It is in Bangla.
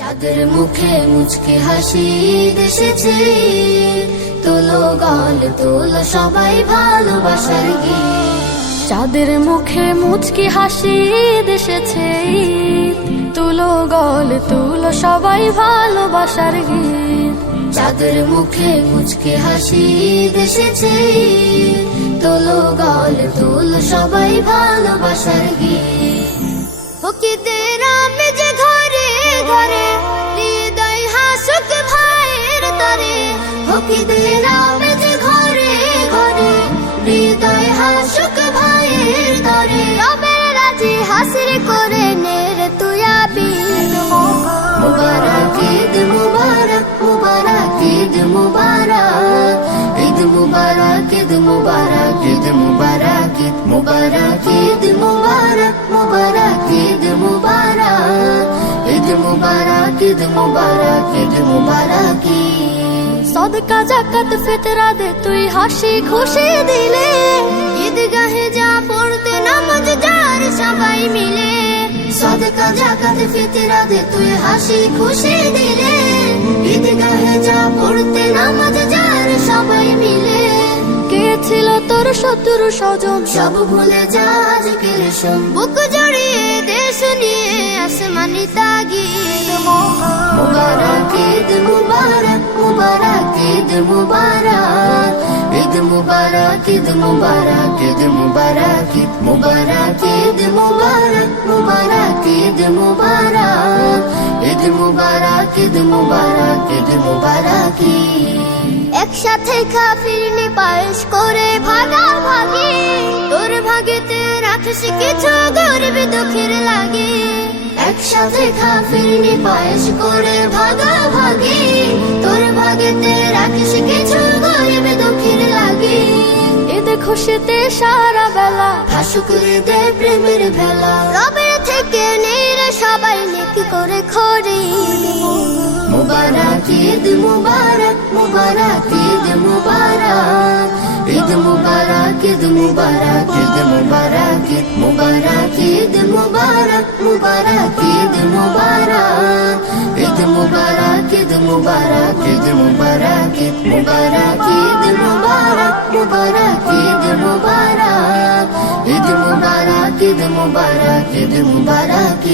চাঁদের মুখে মুচকি হাসি দেশেছে, তোলো গাল তোলো সবাই ভালোবাসার গীত। চাঁদের মুখে মুচকি হাসি দেশেছে, তুলো গল তুলো সবাই ভালোবাসার গীত। চাঁদের মুখে মুচকি হাসি দেশেছে, তোলো গাল তোলো সবাই ভালোবাসার গীত। হকিদের আমেজ ঘরে ঘরে, হৃদয় হাসুক ভাইয়ের তরে। হকিদের আমেজ ঘরে ঘরে, হৃদয় হাসুক ভাইয়ের তরে। রবের রাজি হাসির করে নের তুই আবি। মুবারক ঈদ মুবারক, মুবারক ঈদ মুবারক, ঈদ মুবারক ঈদ মুবারক, ঈদ মুবারক ঈদ মুবারক, ঈদ মুবারক মুবারক ঈদ মুবারক, ঈদ মুবারক ঈদ মুবারক, ঈদ মুবারক। সদকা জাকাত ফিতরা দে তুই হাসি খুশি দিলে, ঈদগাহে যা পড়তে নামাজ যার সবাই মিলে। সদকা জাকাত ফিতরা দে তুই হাসি খুশি দিলে, ঈদগাহে যা পড়তে নামাজ যার সবাই মিলে। কে ছিল তোর শত্রু স্বজন সব ভুলে যা আজকের শোন, বুক জড়িয়ে দেশ নিয়ে আসমানি তাগিদ। মুবারক ঈদ মুবারক, মুবারক ঈদ মুবারক, ঈদ মুবারক ঈদ মুবারক, ঈদ মুবারক ঈদ মুবারক, ঈদ মুবারক মুবারক ঈদ মুবারক, ঈদ মুবারক ঈদ মুবারক, ঈদ মুবারক। একসাথে কাফিরনি পায়েস করে ভাগাভাগি, তোর ভাগেতে রাখিস কিছু গরিব দুঃখের লাগে। একসাথে কাফিরনি পায়েস করে ভাগাভাগি, তোর ভাগেতে রাখিস কিছু গরিব দুঃখের লাগে। ঈদে খুশিতে সারা বেলা হাসুক হৃদয় প্রেমের ভেলা, রবের থেকে নেই রে সবাই নেকি করে খড়ি। মুবারক ঈদ মুবারক, মুবারক ঈদ মুবারক, ঈদ মুবারক ঈদ মুবারক, ঈদ মুবারক ঈদ মুবারক, ঈদ মুবারক মুবারক ঈদ মুবারক, ঈদ মুবারক ঈদ মুবারক, ঈদ মুবারক ঈদ মুবারক, ঈদ মুবারক মুবারক ঈদ মুবারক, ঈদ মুবারক ঈদ মুবারক, ঈদ মুবারক।